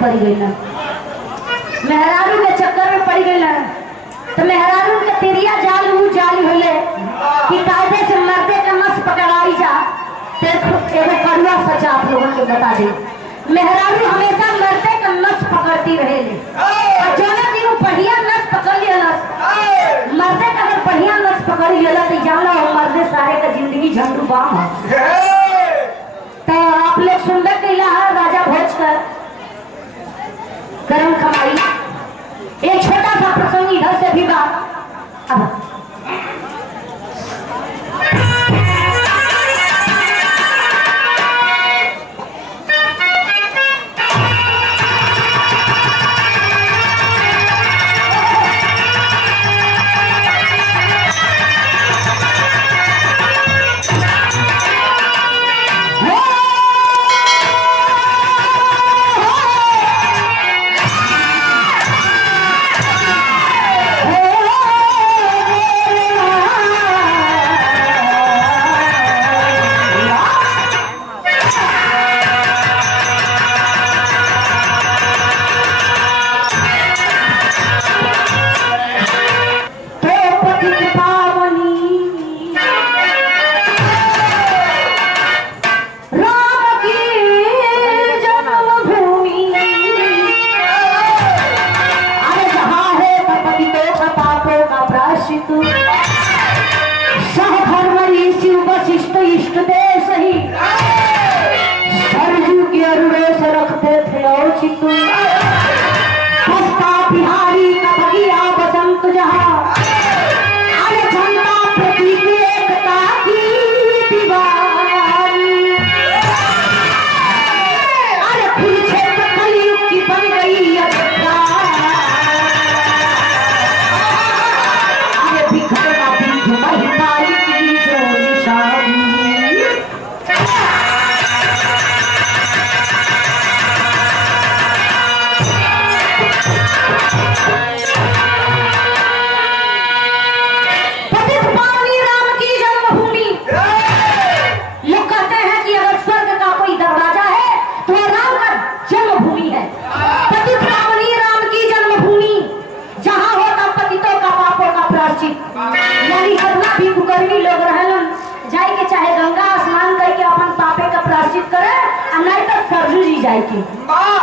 पड़ गई ना, मेहरारू के चक्कर में पड़ गई ना, तो मेहरारू के तेरिया जाल वो जाल होले कि कायदे से मर्दे का नस पकड़ाई जा। एगो कड़वा सच आप लोगों को बता दे, मेहरारू हमेशा मर्दे का नस पकड़ती रहेले, और जो दिन बढ़िया नस पकड़ लिया, मर्दे का अगर बढ़िया नस पकड़ लिया तो जाना हो मर्दे सारे का जिंदगी झंडू बाम है। तो आप लोग सुंदर कैला है राजा भोज कर गरम कमाई। एक छोटा सा प्रसंग इधर से भी बात अब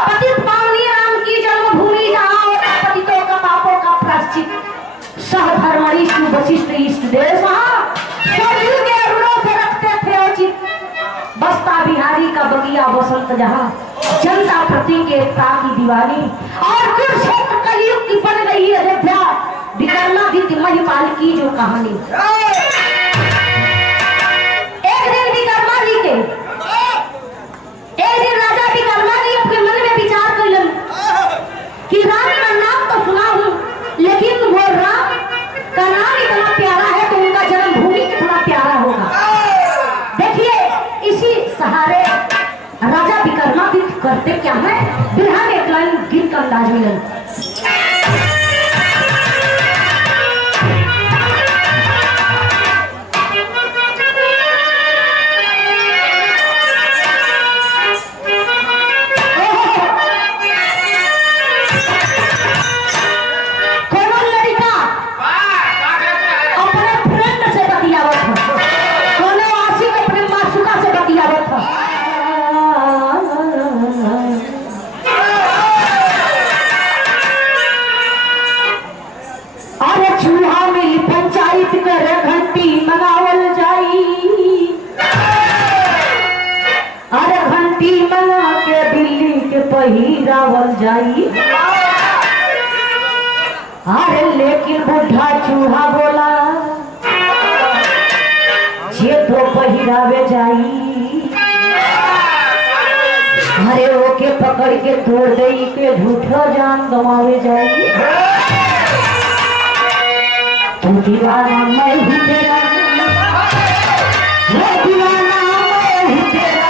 पतित पावनी राम की जन्मभूमि जहाँ पतितों का पापों का प्रायश्चित सह धर्मणि वशिष्ठ इष्ट देश सरयू के अरुणों से रखते थे औचित बसता बिहारी का बगिया बसंत जहाँ जनता प्रति के एकता की दीवानी और कुरुक्षेत्र कलयुग की बन गई अयोध्या विक्रमादित्य महिपाल की जो कहानी। एक दिन विक्रमादित्य के एक दिन राजा विक्रमादित्य अपने मन में विचार कर ले कि राम का नाम तो सुना हूं, लेकिन वो राम का नाम इतना प्यारा है तो उनका जन्मभूमि कितना प्यारा होगा। देखिए इसी सहारे राजा विक्रमादित्य करते क्या है, बिरहा में एक लाइन गिर कर अंदाज मिलन। पहिरावल जाई अरे लेकिन बुढ़ा चूहा बोला जे तो पहिरावे जाई अरे ओके पकड़ के तोड़ दे के झूठा जान गवावे जाई। तू दीवाना मैं हूँ तेरा, दीवाना मैं हूँ तेरा,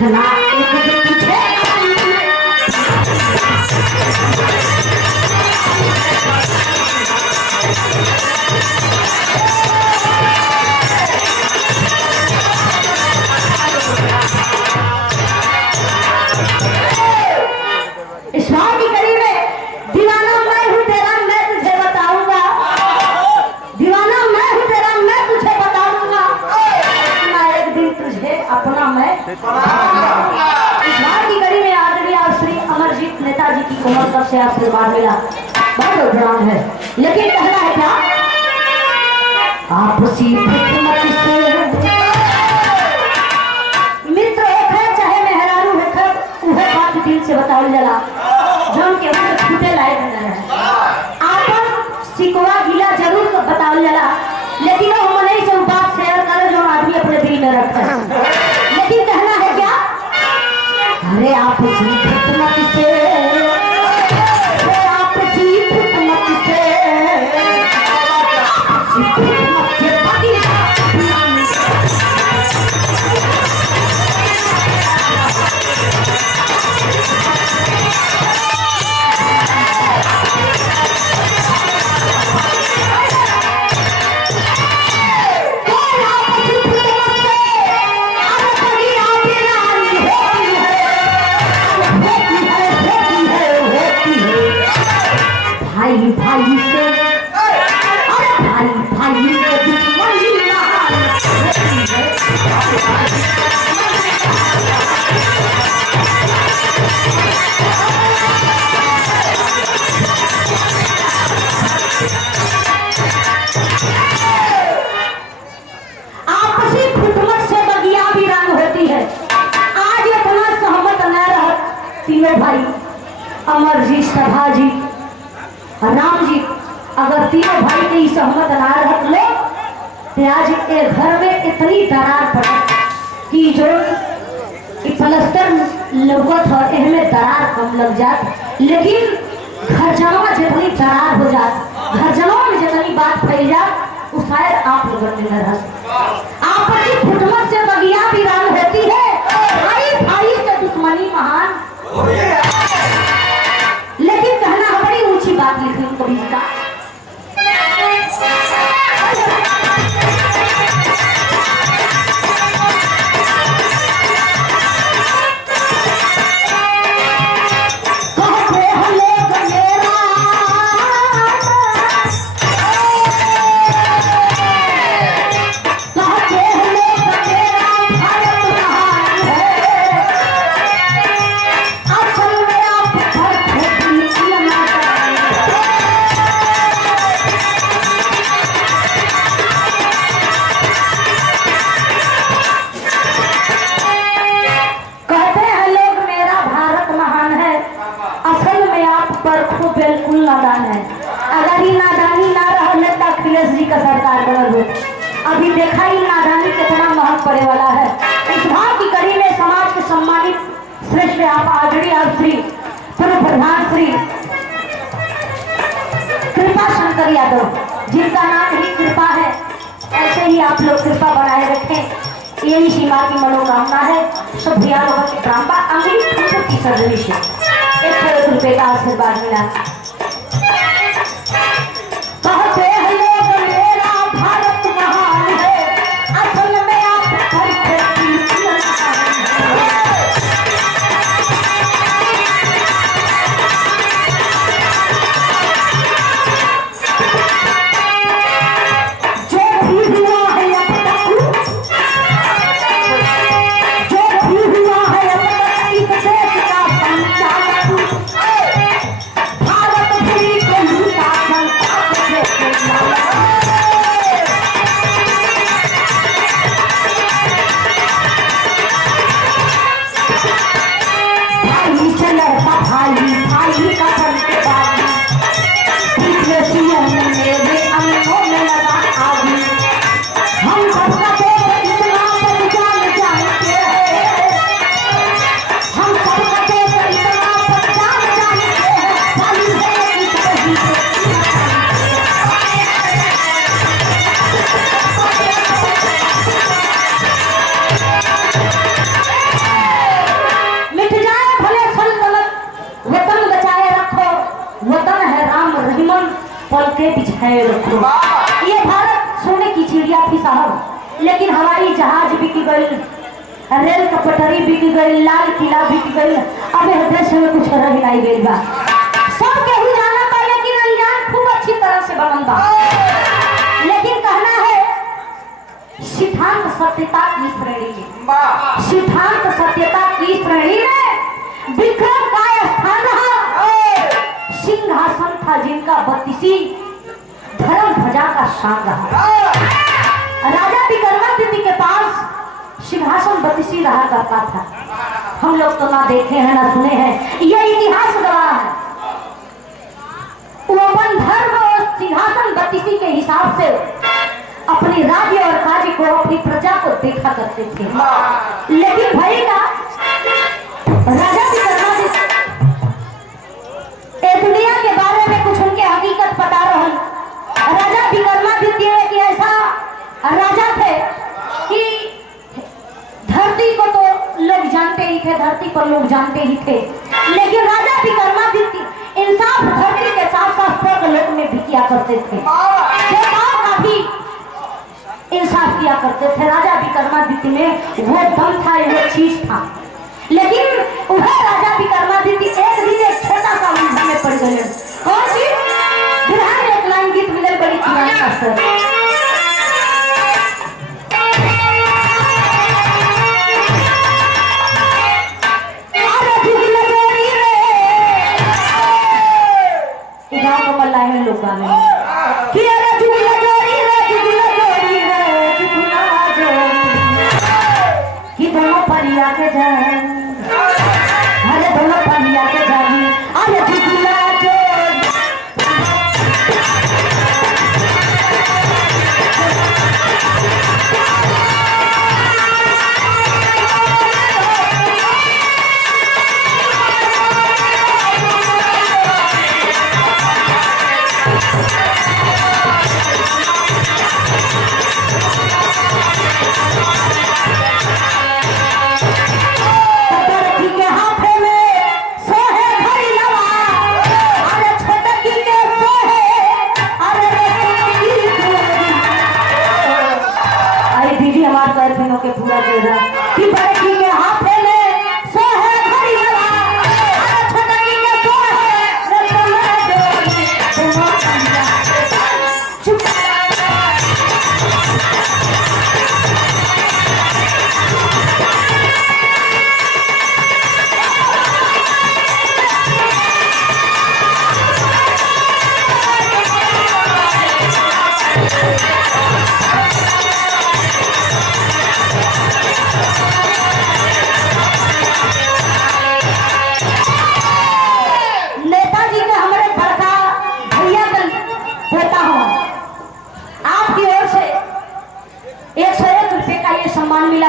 देखना एक दिन तुझे इस बात की कड़ी में दीवाना मैं हूँ तेरा, मैं तुझे बताऊंगा। दीवाना मैं हूँ तेरा, मैं तुझे बताऊंगा। मैं एक दिन तुझे अपना मैं इस बात की कड़ी में आदरणीय श्री अमरजीत नेताजी की कोमल कर से आशीर्वाद मिला, बहुत उदाहरण है। लेकिन कहना है क्या, आपसी हिकमत से मित्र एक है चाहे मेहरारू है, वह बात दिल से बताओ जला जौन के मुंह से छूटे लायक न रहे। आपन सिकवा गिला जरूर बताओ जला, लेकिन वो मन ही से बात शेयर करे जो आदमी अपने दिल में रखता है। लेकिन कहना है क्या, अरे आपसी हिकमत से, आपसी हिकमत से, आपसी हिकमत से भाई भाई से, अरे भाई भाई से दुश्मनी आपसी हिकमत से बगिया भी रंग होती है। आज इतना सहमत न रह तीनों भाई अमर जी, सभा जी, राम जी, अगर तीनों भाई के सहमत ना रहत ले तो आज के घर में इतनी दरार पड़त कि जो प्लस्तर लगत है इनमें दरार कम लग जात। लेकिन घर जमा में जितनी दरार हो जात, घर जमा में जितनी बात फैल जात, वो शायद आप लोगों ने न रह। आपसी हिकमत से बगिया भी रान होती है, भाई भाई से दुश्मनी महान। लेकिन कहना बड़ी ऊंची बात लिखी कवि का, बिल्कुल नादान है। अगर ही नादानी ना रहे तो अखिलेश जी का सरकार बनल हो। अभी देखा ही नादानी कितना महंग पड़े वाला है। इस भाव की कड़ी में समाज के सम्मानित श्रेष्ठ आप आदरणीय आप श्री पूर्व प्रधान श्री कृपा शंकर यादव, जिनका नाम ही कृपा है, ऐसे ही आप लोग कृपा बनाए रखें, यही सीमा की मनोकामना है। सब भैया लोगों की ब्राह्मण अंग्रेजी की सर्जरी से 1 करोड़ रुपए का आशीर्वाद मिला। कहते हैं लोग मेरा भारत महान है, असल में आप जो भी हुआ है अब तक, जो भी हुआ है अब तक इस देश का संचालक भारत पलके बिछाए रखो। ये भारत सोने की चिड़िया थी साहब, लेकिन हवाई जहाज बिक गई, रेल का पटरी बिक गई, लाल किला बिक गई, अब देश में कुछ रह नहीं गई बा। सब केहू जाना था लेकिन अनजान खूब अच्छी तरह से बनल बा। लेकिन कहना है सिद्धांत सत्यता की श्रेणी में, सिद्धांत सत्यता की श्रेणी में विक्रम का स्थान रहा। सिंहासन था जिनका 32, धर्म ध्वजा का शान रहा। राजा विक्रमादित्य के पास सिंहासन 32 रहा करता था। हम लोग तो ना देखे हैं ना सुने हैं, यह इतिहास गवाह है। वो अपन धर्म और सिंहासन 32 के हिसाब से अपनी राज्य और कार्य को, अपनी प्रजा को देखा करते थे। लेकिन भाई का राजा विक्रमादित्य दुनिया के बारे में कुछ उनके हकीकत पता रहल। राजा विक्रमादित्य एक ऐसा राजा थे कि धरती को तो लोग जानते ही थे, धरती पर लोग जानते ही थे, लेकिन राजा विक्रमादित्य इंसाफ धरती के साथ साथ स्वर्ग लोक में भी किया करते थे, देवताओं का भी इंसाफ किया करते थे। राजा विक्रमादित्य में वो दम था, वो चीज था। लेकिन वह राजा विक्रमादित्य एक दिन एक छोटा सा उलझन में पड़ गए। कौन सी? बिहार में एक लाइन गीत मिले बड़ी पुरानी असर। गाँव को मल्ला है लोग गाने कि दोनों परिया के जाए, अरे दोनों परिया के जाए, अरे जुगला जो के पूरा देगा कि बड़े की के हाथ में सो है घड़ी लगा, अरे छोटा की के सो है चुप।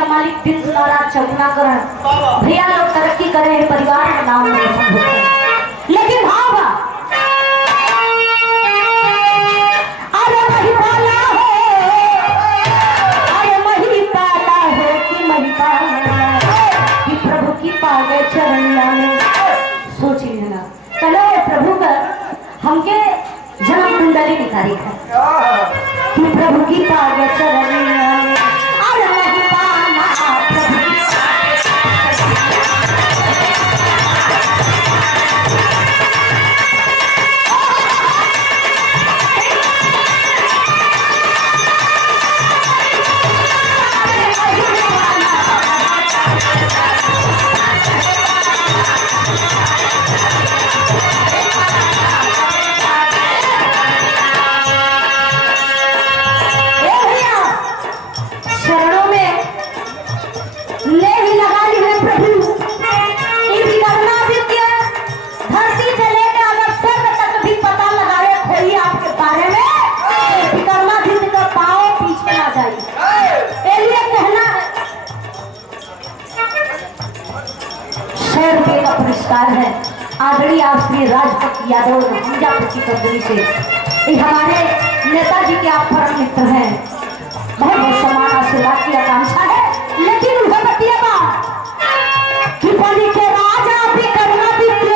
मालिक दिन रात चौगुना करें, भैया लोग तरक्की करें, परिवार का नाम रोशन होते। लेकिन भाव अरे मही पाला हो, अरे मही पाला हो कि मही पाला कि प्रभु की पावे चरणिया में। सोचिए ना, चलो प्रभु का हमके जन्म कुंडली निकाली है कि प्रभु की पावे चरणिया में। है आदरणीय श्री राजपत यादव मिर्जापुर की कंपनी से हमारे नेताजी के आप परम मित्र हैं, बहुत बहुत सम्मान आशीर्वाद की आकांक्षा है। लेकिन वह बतिया कि बलि के राजा विक्रमादित्य,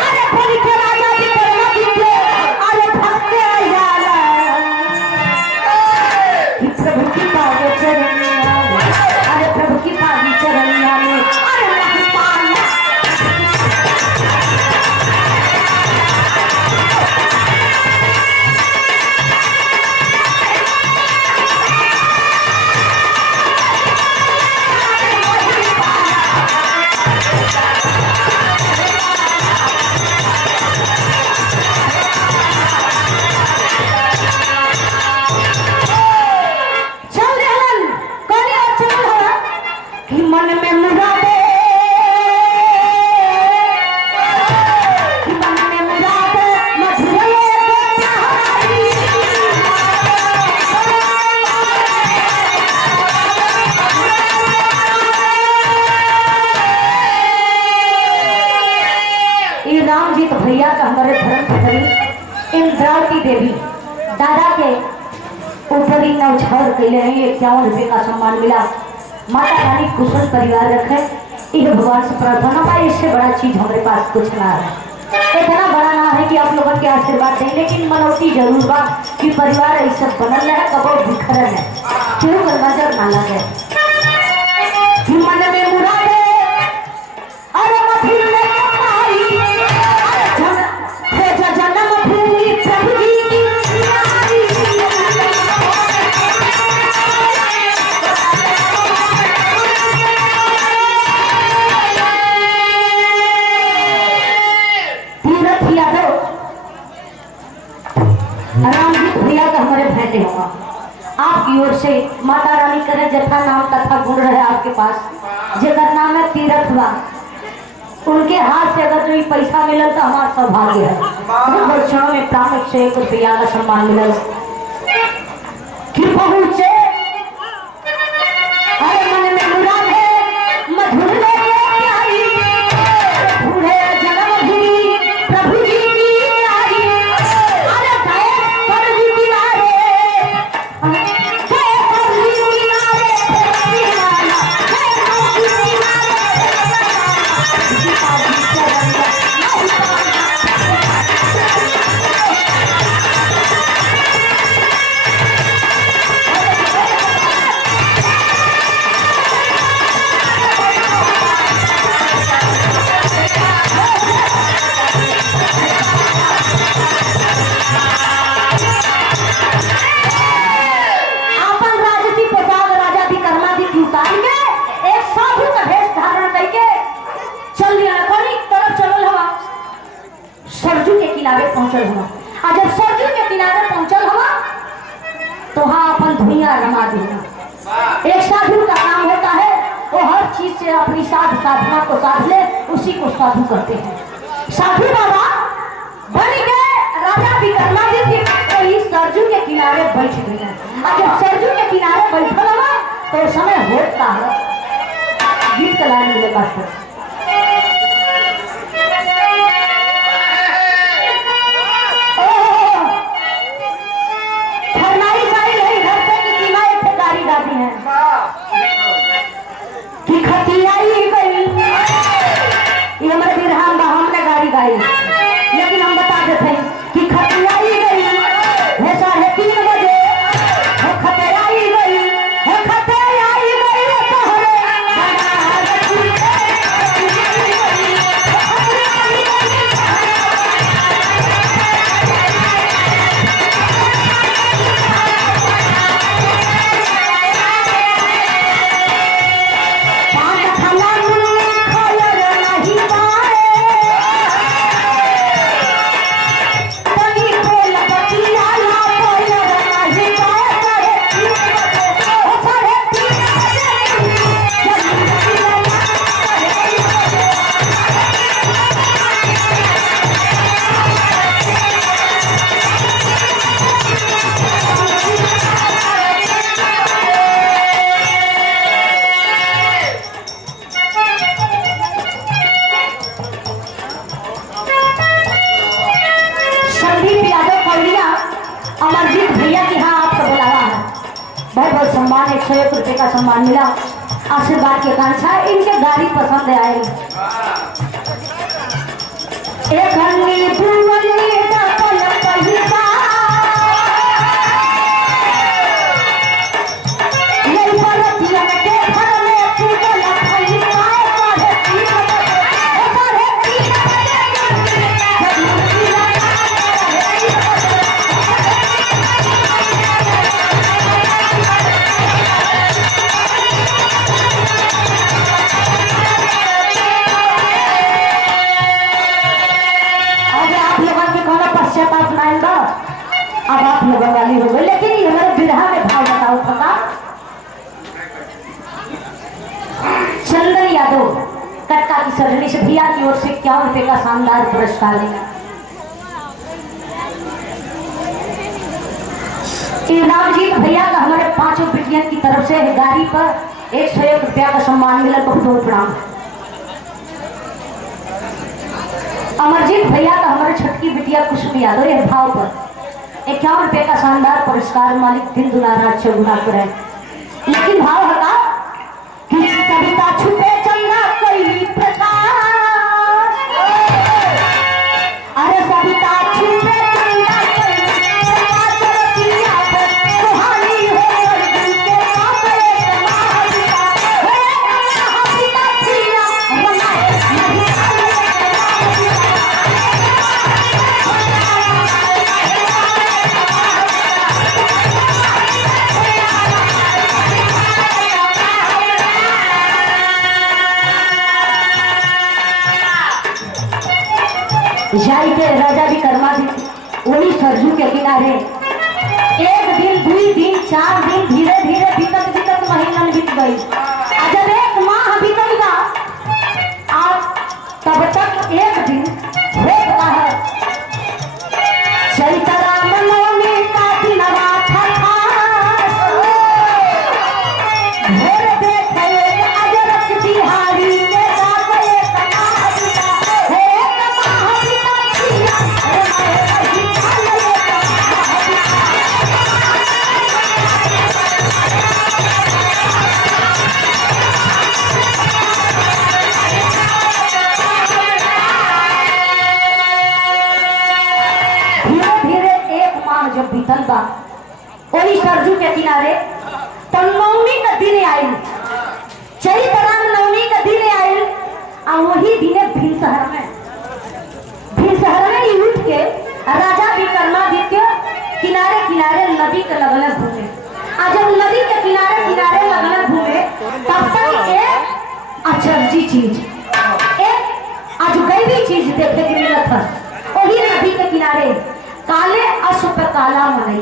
अरे बलि के राजा विक्रमादित्य इंद्रावती देवी दादा के ऊपर ही नौछावर कैले हैं। 51 रुपये का सम्मान मिला। माता रानी कुशल परिवार रखे, यह भगवान से प्रार्थना बा। इससे बड़ा चीज हमारे पास कुछ ना है। इतना बड़ा ना है कि आप लोगों के आशीर्वाद दें, लेकिन मनौती जरूर बा कि परिवार ऐसा बनल है, कबो बिखरल है, क्यों नजर ना लगे। मन में मुरादे अरे मधुर में कमाई, जन्म भूमि प्रभु जी की प्यारी। तीरथ यादव रामजीत भैया का हमारे भेंटे होगा। आपकी ओर से माता रानी करे जथा नाम तथा गुण रहे आपके पास, जगत नाम है तीरथ बा। उनके हाथ से अगर कोई पैसा मिलल तो हमारा सौभाग्य है। वर्षों में प्रामिक से 1 रुपया का सम्मान मिलल कि पहुंचे अरे मन में मुराद है मधुर में प्यारी, बूढ़े जन्म भूमि प्रभु जी की प्यारी। अरे गए परवी किनारे, गए परवी किनारे दीवाना, गए परवी पहुंचल हुआ। और जब सरजू के किनारे पहुंचल हुआ तो हाँ अपन धुइया रमा देना। एक साधु का काम होता है वो हर चीज से अपनी साधना को साध ले, उसी को साधु करते हैं। साधु बाबा बन गए राजा विक्रमादित्य, तो इस सरजू के किनारे बैठ गए। और जब सरजू के किनारे बैठल हुआ तो समय होता है गीत कलाने के पास कि खतियाई गई। ये हमारे बिरहान बहाम ने गाड़ी गाई, लेकिन हम बता देते हैं कि खतियाई गई है 3:30 बजे, है खतियाई गई, है खतियाई गई अमरजीत भैया की हाँ आपका बुलावा है। बहुत बहुत सम्मान, 101 रुपये का सम्मान मिला। आशीर्वाद की आकांक्षा, इनके गाड़ी पसंद आए। अब आप लोगों वाली हो गई, लेकिन ये हमारे विरहा में भाव बताओ थका। चंदन यादव कटका की सरजनी से भैया की ओर से 51 रुपये का शानदार पुरस्कार लेगा। रामजीत भैया का हमारे 5 बिटिया की तरफ से गाड़ी पर 101 रुपया का सम्मान मिला। बहुत बहुत प्रणाम। अमरजीत भैया का हमारे छठी बिटिया कुसुम यादव भाव पर ₹51 का शानदार पुरस्कार मालिक दिन दुलारा चौगुना है। लेकिन भाव होगा कि कविता छुपे चंदा कोई प्रकाश, अरे कविता छुपे चंदा कोई प्रकाश, सुहानी हो दिल के साथ एक महापिता थिया बनाए नहीं जाई के राजा भी कर्मा दी वही सरजू के किनारे 1 दिन 2 दिन 4 दिन धीरे धीरे बीतत बीतत महीना बीत गई। जब 1 माह बीतेगा आज तब तक एक दिन होता है चैतरा मनोनी का दिन रात भोर देखे अजरक बिहारी के बीतल बा वही सरजू के किनारे तो नवमी का दिन आयल चैत्र नवमी का दिन आयल और वही दिने भिनसहर में ही उठ के राजा विक्रमादित्य किनारे किनारे नदी के लगने घूमे। और जब नदी के किनारे किनारे लगने घूमे तब तक एक आश्चर्य चीज एक अजगैबी चीज देखने के मिला था। वही नदी के किनारे काले अश्व पर काला मनई,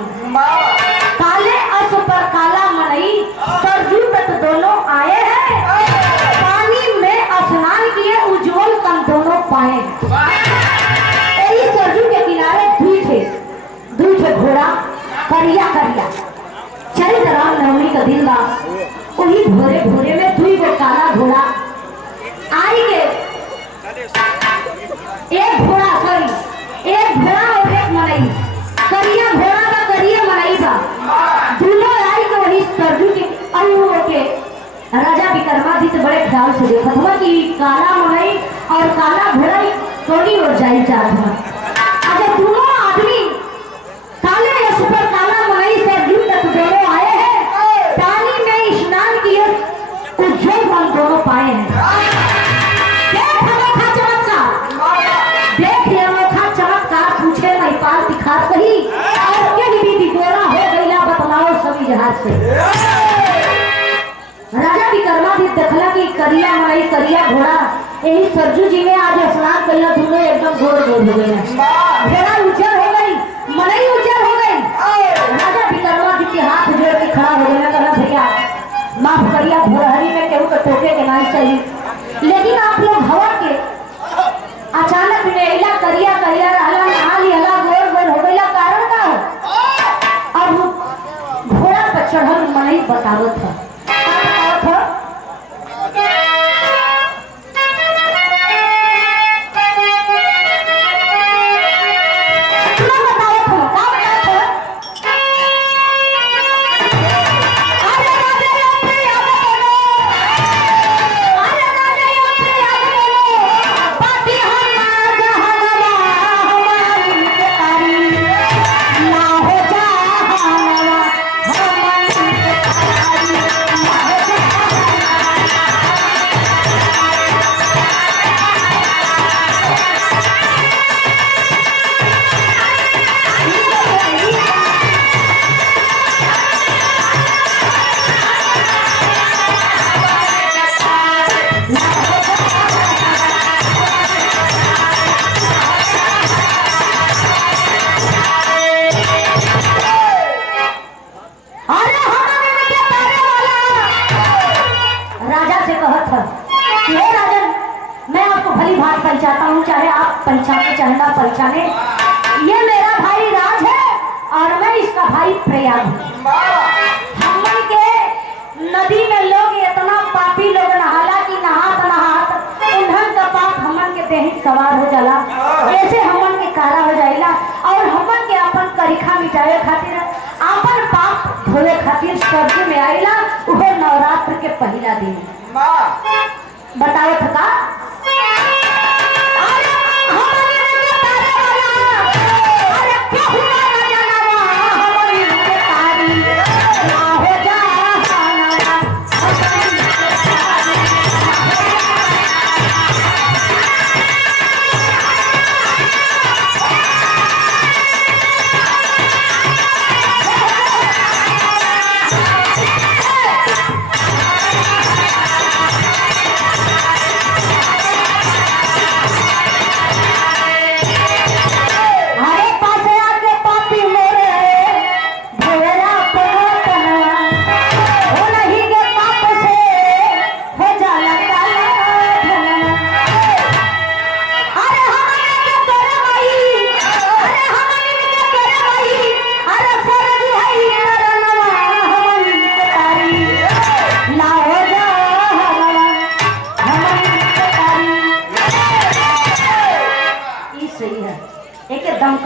काले अश्व पर काला मनई सरजू तक दोनों आए हैं, पानी में स्नान किए उज्जवल तन दोनों पाए। यही सरजू के किनारे दुई थे घोड़ा करिया करिया चैत्र राम नवमी का दिन बा। वही भोरे भोरे में 2 गो काला घोड़ा आई के एक घोड़ा और एक मनई करिया घोड़ा का करिया मनई बा दोनों आई के वही सरजू के अंगों के राजा विक्रमादित्य बड़े ख्याल से देखा था कि काला मनई और काला घोड़ा थोड़ी और जाई जात है। अगर दोनों आदमी काले यश पर काला मनई सरजू तक दोनों आए हैं, पानी में स्नान किए उज्जवल बन दोनों पाए हैं। सही और के भी गोरा हो गईला बतलाओ सभी जहाज से। राजा विक्रमादित्य देखला कि करिया मनई करिया घोड़ा यही सरजू जी में आज स्नान कइला दोनों एकदम गोर हो गए। घोड़ा उज्जर हो गई मनई उज्जर हो गई। राजा विक्रमादित्य हाथ जोड़ के खड़ा हो गया कहला भैया माफ करिया भोरहरी में केहू के टोके के नहीं चाहिए, लेकिन आप लोग हवा के अचानक नेला करिया करिया रहला नहा लिहला गोर गोर हो गईला कारण का हो। अब घोड़ा पर चढ़ल मनई बतावत है पहचाता हूँ, चाहे आप पहचाने चाहे ना पहचाने। ये मेरा भाई राज है और मैं इसका भाई प्रयाग हूँ। हमन के नदी में लोग इतना पापी लोग नहाला कि नहात नहात उन्हन का पाप हमन के देही सवार हो जाला, ऐसे हमन के काला हो जाएला और हमन के अपन करिखा मिटा बचावे खातिर अपन पाप धोवे खातिर स्वर्ग में आइला उहे नवरात्र के पहला दिन बतावे था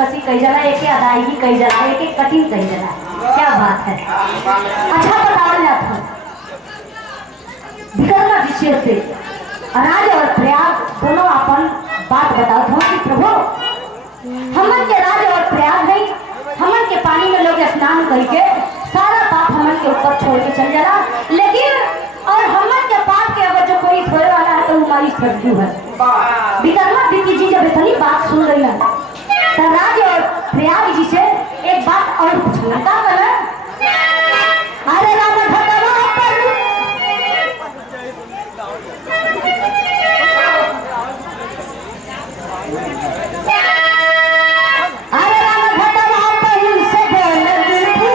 कसी कही जला एक अदायगी कही जला एक कठिन कही जला क्या बात है। अच्छा बताओ जाता विकर्मा विषय से राज और प्रयाग दोनों अपन बात बताओ था कि प्रभु हमन के राज और प्रयाग नहीं हमन के पानी में लोग स्नान करके सारा पाप हमन के ऊपर छोड़ के चल जाला लेकिन और हमन के पाप के अगर जो कोई थोड़े वाला है तो हमारी सरजू है। विकर्मा दीदी जी जब इतनी बात सुन रही है राज और प्रयाग जी से एक बात और पूछना का बोला अरे राम भगवान पर अरे राम भगवान पर से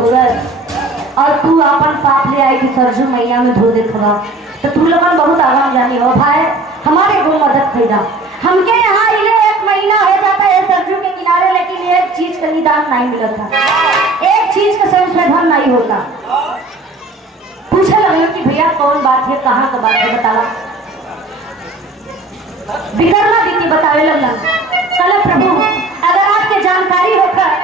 और तू अपन पाप ले आई कि सरजू मैया में धो देखवा तो तू लोगन बहुत आराम जानी हो भाई हमारे को मदद फैदा हमके यहाँ इले 1 महीना हो जाता है सरजू के किनारे लेकिन एक चीज का निदान नहीं मिला था एक चीज का संशोधन नहीं होता। पूछे लगे कि भैया कौन बात है कहाँ का बात है बतावा। विकर्मा दीदी बतावे लगन कल प्रभु अगर आपके जानकारी होकर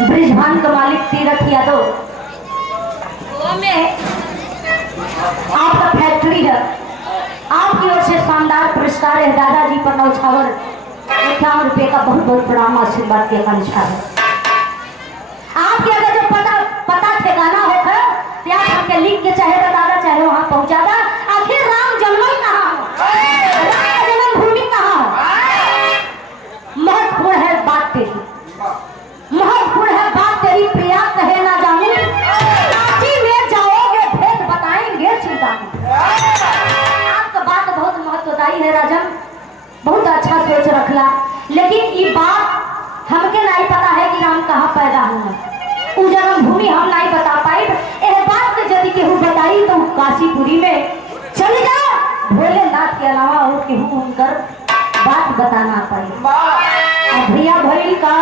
ब्रिजभान का मालिक तीरथ यादव में आपका फैक्ट्री है आपकी ओर से शानदार पुरस्कार है दादाजी पर नौछावर 51 रुपए का बहुत बहुत प्रणाम आशीर्वाद की आकांक्षा है। आपके अगर जो पता ठिकाना होगा तो आप हमके लिख के चाहे दादा चाहे वहां पहुंचा दा आखिर राम जन्मल कहाँ हो राम जन्मभूमि कहाँ हो महत्वपूर्ण है बात तेरी महत्वपूर्ण है बात तेरी प्रिया कहे ना जानू काशी में जाओगे भेद बताएंगे चिंता आपका बात बहुत महत्वदायी है राजन बहुत अच्छा सोच रखला लेकिन ये बात हमके नहीं पता है कि राम कहाँ पैदा हुआ उ जन्मभूमि हम नहीं बता पाई यह बात यदि केहू बताई तो काशीपुरी में चले जाओ भोलेनाथ के अलावा और केहू उनकर बात बताना पाई भैया भोली का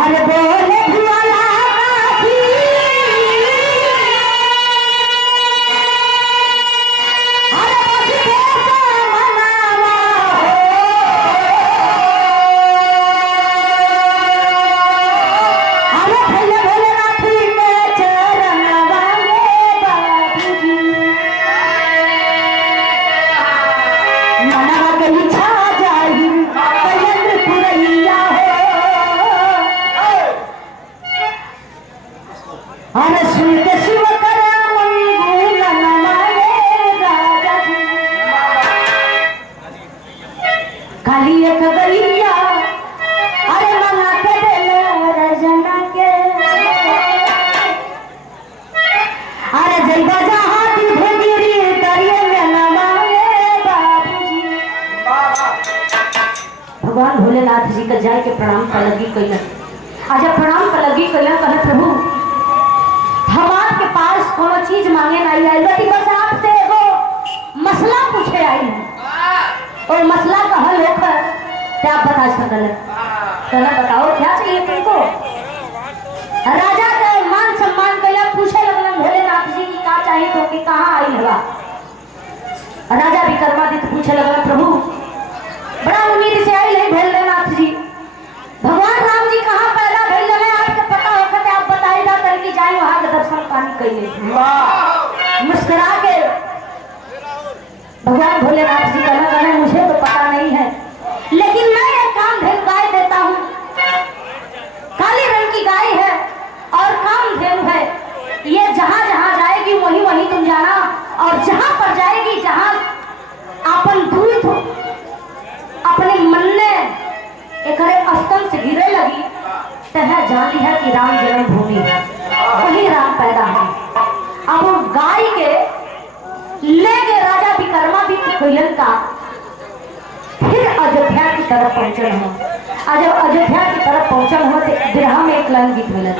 अरे बोले भुआला काशी अरे बस कैसा मनावा हो अरे खाली एक गलिया अरे मना के देले रजना के अरे जइबा जहां दूधे गिरी दरिया में नमाए बाबूजी। भगवान भोलेनाथ जी का जाय के प्रणाम कर लगी कैलन। आज प्रणाम कर लगी कैलन कहे प्रभु हम आपके पास कोनो चीज मांगे नहीं आई बल्कि बस आपसे एगो मसला पूछे आई और मसला का हल होकर क्या आप बता सकते हैं? बताओ क्या चाहिए तुमको? राजा का मान सम्मान कैला पूछे लगलन भोलेनाथ जी की क्या चाहिए तो कि कहाँ आई हवा। राजा विक्रमादित्य पूछे लगलन प्रभु बड़ा उम्मीद से आई है भोलेनाथ जी भगवान राम जी कहाँ पैदा भइल रहे आपके पता होकर आप बताई जा करके जाए वहां के दर्शन पानी कैले। मुस्कुरा के भगवान भोलेनाथ जी कहना कहना मुझे तो पता नहीं है लेकिन मैं एक काम धेनु गाय देता हूँ। काली रंग की गाय है और काम धेनु है। ये जहाँ जहाँ जाएगी वहीं वहीं तुम जाना और जहाँ पर जाएगी जहाँ अपन दूध अपने मन में एक स्तंभ से गिरे लगी तह जान ली है कि राम जन्मभूमि है वही राम पैदा है। अब वो गाय के ले गए राजा विक्रमादित्य कैलन का फिर अयोध्या की तरफ पहुंचल हो। जब अयोध्या की तरफ पहुंचल हो तो बिरहा में एक लाइन गीत मिला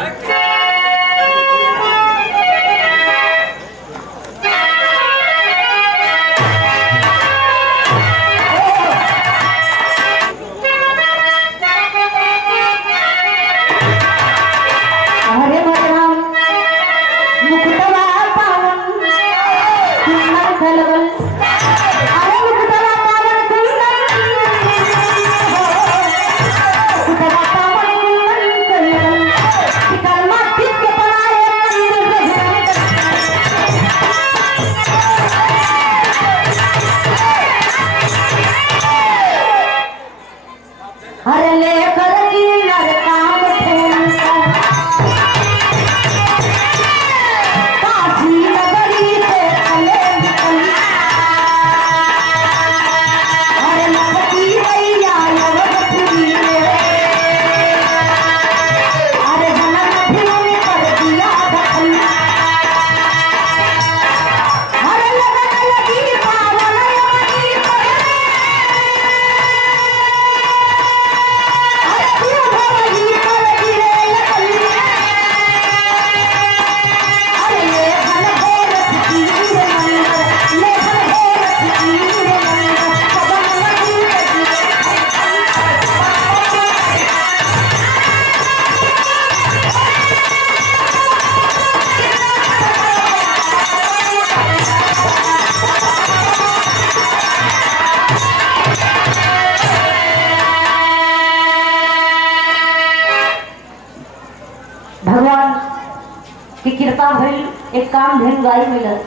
कि कृपा भइल एक काम भेल गाय मिलल।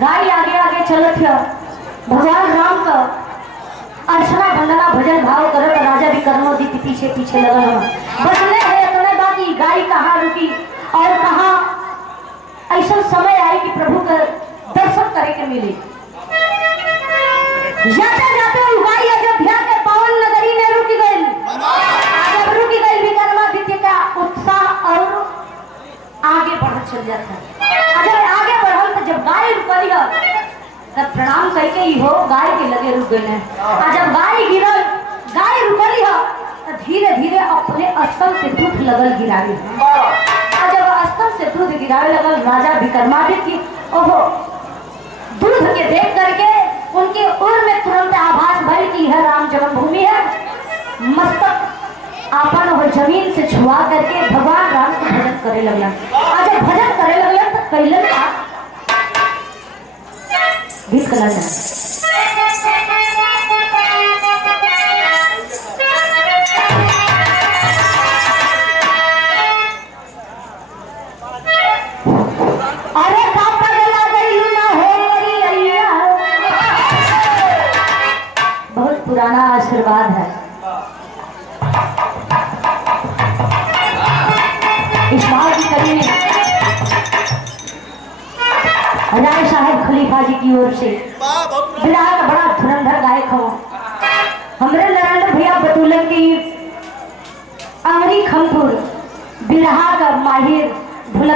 गाय आगे आगे चलत है भगवान राम का अर्चना वंदना भजन भाव करत राजा विक्रमादित्य पीछे पीछे लगल बसले है इतने बाकी गाय कहाँ रुकी और कहाँ ऐसा समय आई कि प्रभु का दर्शन करे के मिले। जाते जाते गाय अयोध्या के पावन नगरी में रुकी गई। जब रुकी गई विक्रमादित्य का उत्साह और आगे बढ़ चल जाता है। जब आगे बढ़ल तो जब गाय रुकली तब प्रणाम करके ही हो गाय के लगे रुक गए। जब गाय गिरल गाय रुकली तो धीरे धीरे अपने स्थल से दूध लगल गिरावे। जब स्थल से दूध गिरावे लगल राजा विक्रमादित्य ओहो दूध के देख करके उनके उर में तुरंत आभास भइल कि यह राम जन्मभूमि है। मस्तक आपन हो जमीन से छुआ करके भगवान राम को भजन करे लगला। जब भजन करे लगला तो कैलन का गीत कला जाए। अरे पापा गला गई ना हो मरी अय्या। बहुत पुराना आशीर्वाद है। इस बात की कड़ी में राय साहब खलीफा जी की ओर से बिहार का बड़ा धुरंधर गायक हो हमरे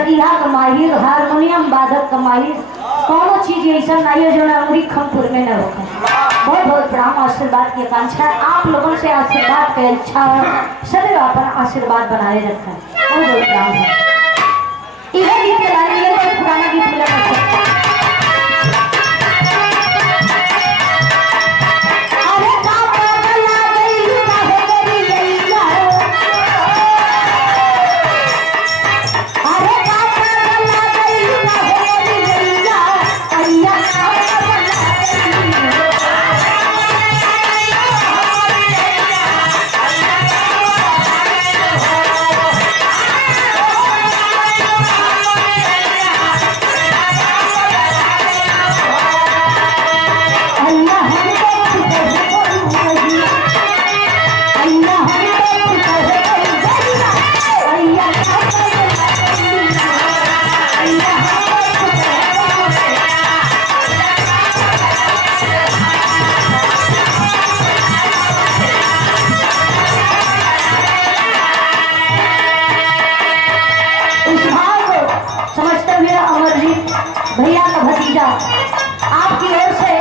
सरिया का माहिर, हारमोनियम वादक का माहिर, कोनो चीज ऐसा नहीं है जो ना उरी खमपुर में न होगा। बहुत बहुत प्रणाम, आशीर्वाद की आकांक्षा है। आप लोगों से आशीर्वाद की इच्छा है, सदैव अपन आशीर्वाद बनाए रखा है। बहुत बहुत प्रणाम है। इधर गीत में लाइन मिले तो पुराना गीत मिला भैया का भतीजा। आपकी ओर से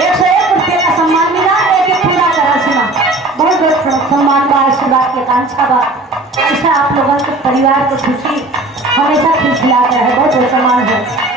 101 रुपये का सम्मान मिला, एक पूरा करा सुना। बहुत बहुत सम्मान बा, आशीर्वाद की आकांक्षा बा। ऐसा आप लोगों के परिवार को खुशी हमेशा खिलखिलाता है। बहुत बहुत सम्मान है।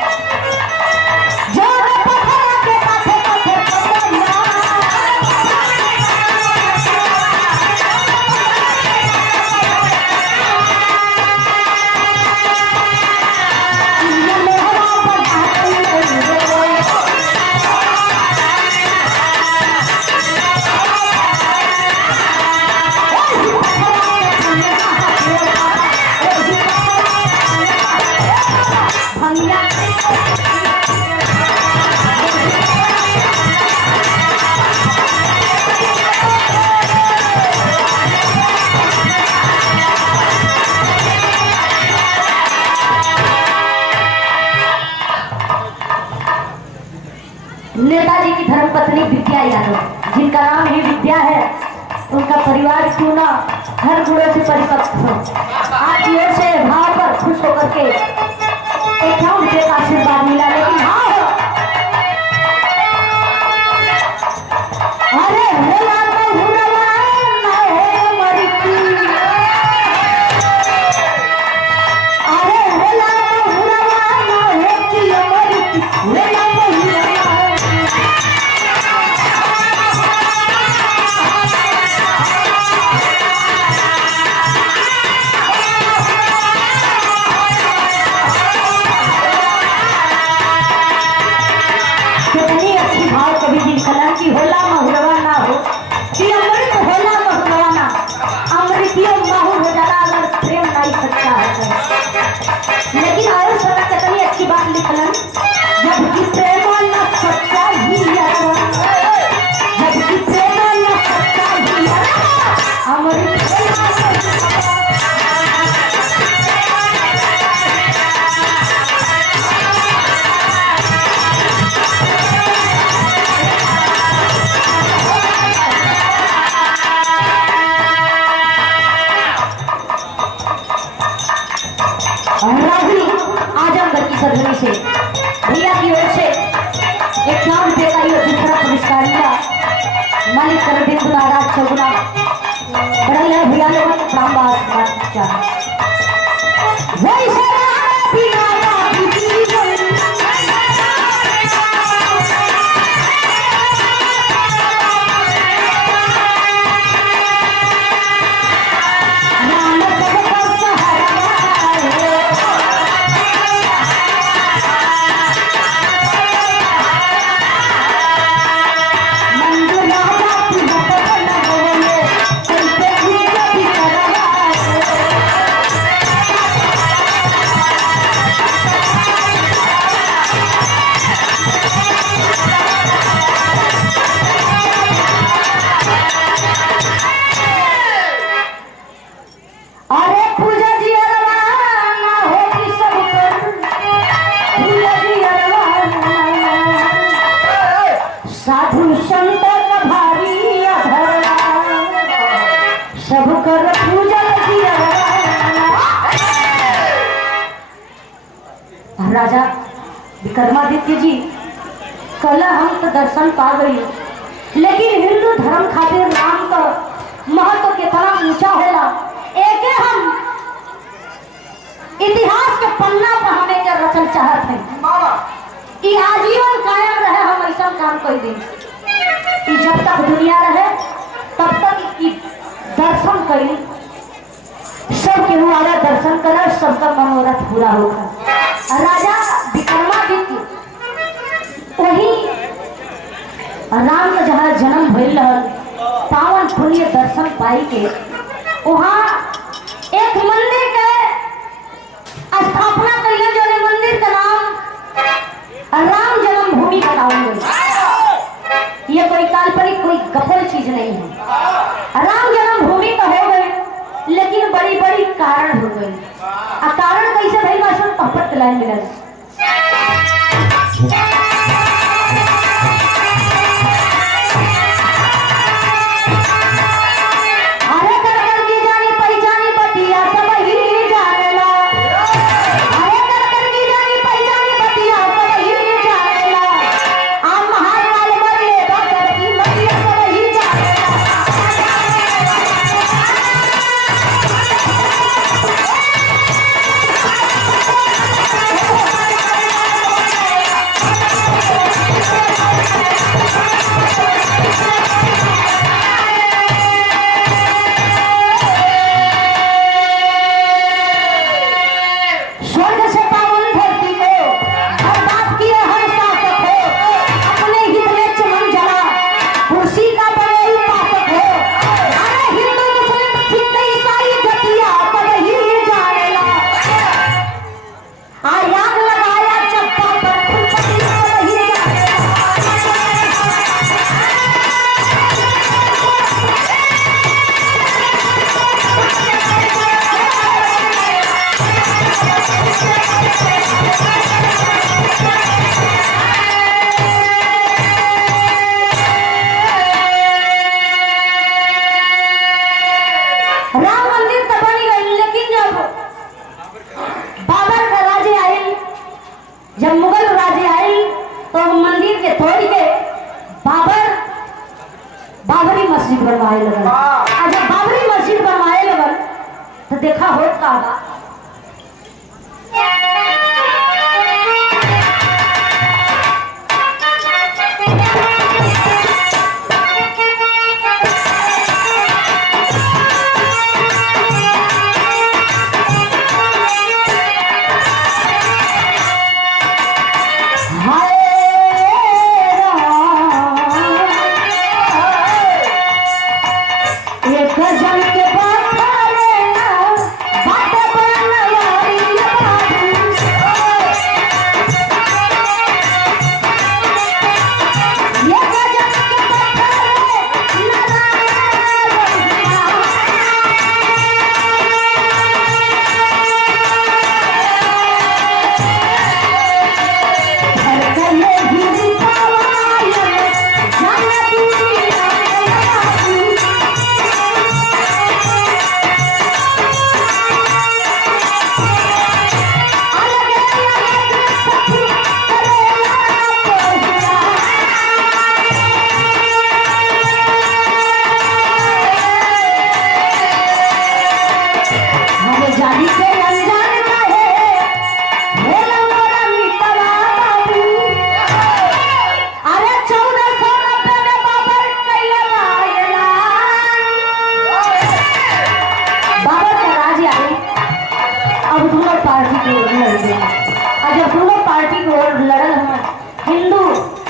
नेताजी की धर्मपत्नी विद्या यादव, जिनका नाम ही विद्या है, उनका परिवार क्यों ना हर गुणों से परिपक्व हो। आपकी ओर से भाव पर खुश होकर के 51 रुपये का आशीर्वाद मिला। लेकिन हाँ अरे की होला महुरवा ना हो कि अमृत होला महुरवा ना, अमृतियो माहौल हो जाला अगर प्रेम नहीं सच्चा है। लेकिन और सदा कितनी अच्छी बात लिखलन, जब कि प्रेम ना सच्चा ही है, जब कि प्रेम ना सच्चा ही है, अमृत आजमगढ़ की सरजमी से भैया की ओर से 51 रुपये का ये दूसरा पुरस्कार मिला। मालिक सरबिंदु महाराज चौगुना बड़े है भैया लोगों को विक्रमादित्य जी कल हम तो दर्शन पा गई, लेकिन हिंदू धर्म खातिर राम का महत्व कितना ऊंचा होला एक हम इतिहास के पन्ना पर हमें क्या रचल चाहत है कि आजीवन कायम रहे। हम ऐसा काम कर दें कि जब तक दुनिया रहे तब तक कि दर्शन करी, सब के हमारा दर्शन कर, सबका मनोरथ पूरा होगा। राजा विक्रमादित्य वही राम का जहाँ जन्म भइल पावन पुण्य दर्शन पाई के वहाँ एक मंदिर के स्थापना करिए, जो मंदिर का नाम राम जन्मभूमि बताऊंगे। ये कोई काल्पनिक कोई गफल चीज नहीं है। राम जन्मभूमि तो हो गए, लेकिन बड़ी बड़ी कारण हो गई। कारण कैसे भाई मास्टर पहपट लाइन मिला बनवाए लगन। जब बाबरी मस्जिद बनवाए लगन तो देखा होत का बा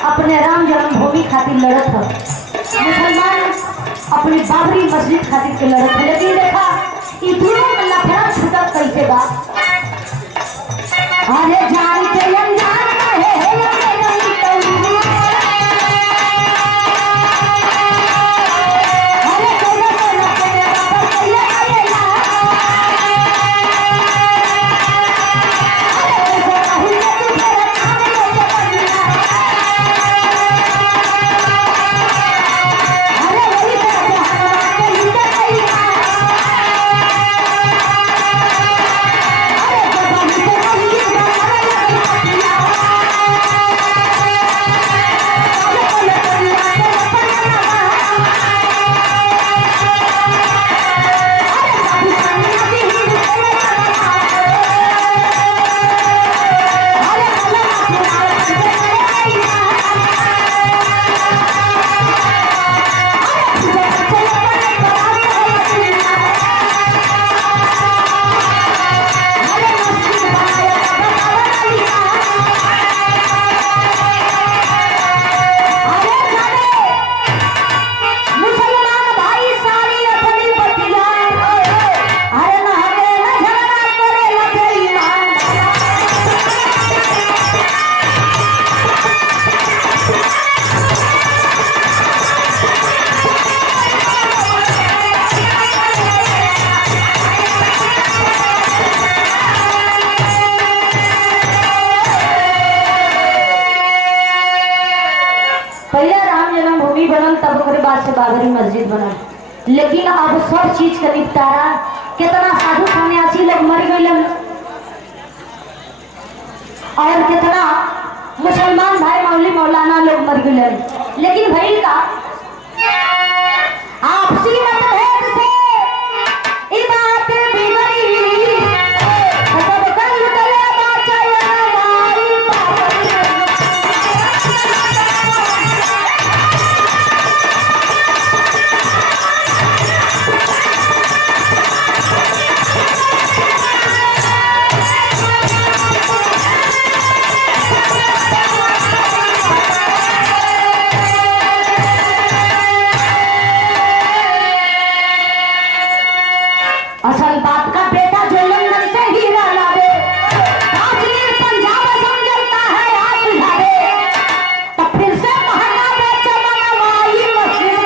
अपने राम जन्मभूमि खातिर लड़त है, मुसलमान अपनी बाबरी मस्जिद खातिर के लड़त है। लेकिन देखा ये दोनों में लफड़ा छूटत कैसे बा। अरे जान के अनजान बना, लेकिन अब सब चीज का निपटारा कितना साधु सन्यासी लोग मर गए और कितना मुसलमान भाई मौली मौलाना लोग मर गए, लेकिन भाई का आपसी मतभेद से बात बिगड़ी सब कर गया बाचा असल बात का बेटा जो लंदन से हीरा लावे, काश्मीर पंजाब समझता है आप बुझावे, तो फिर से महंगा बेचे बनवाई मस्जिद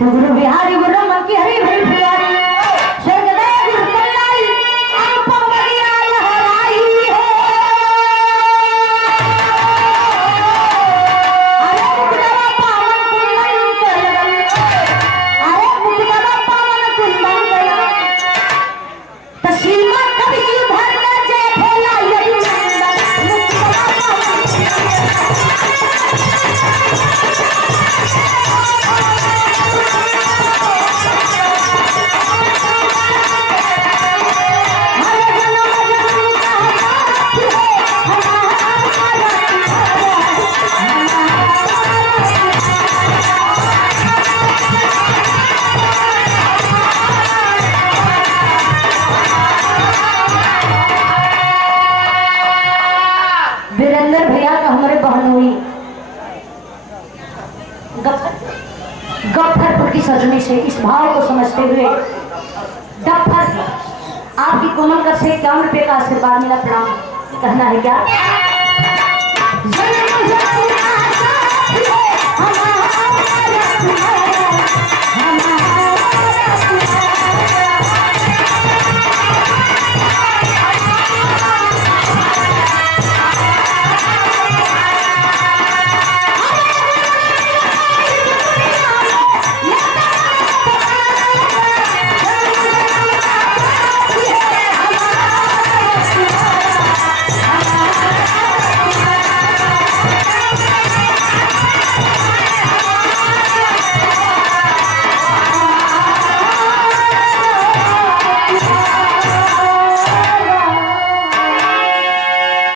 गुरु बिहारी गुरु रमन की हरी भरी प्यारी स्वर्गदेव गुरु कल्याणी अनुपम बलिया लहराई है। अरे मुक्तवा पावन कुंदन कलगल, अरे मुक्तवा पावन कुंदन कलगल, तस्लीमा कभी भर के जय भोला यही नंदन मुक्तवा पावन वीरेंद्र भैया का हमारे बहनोई गफ्फरपुर की सजनी से इस भाव को समझते हुए गफ्फर आपकी कोमल कर से 51 रुपये का आशीर्वाद मिला, प्रणाम कहना है क्या।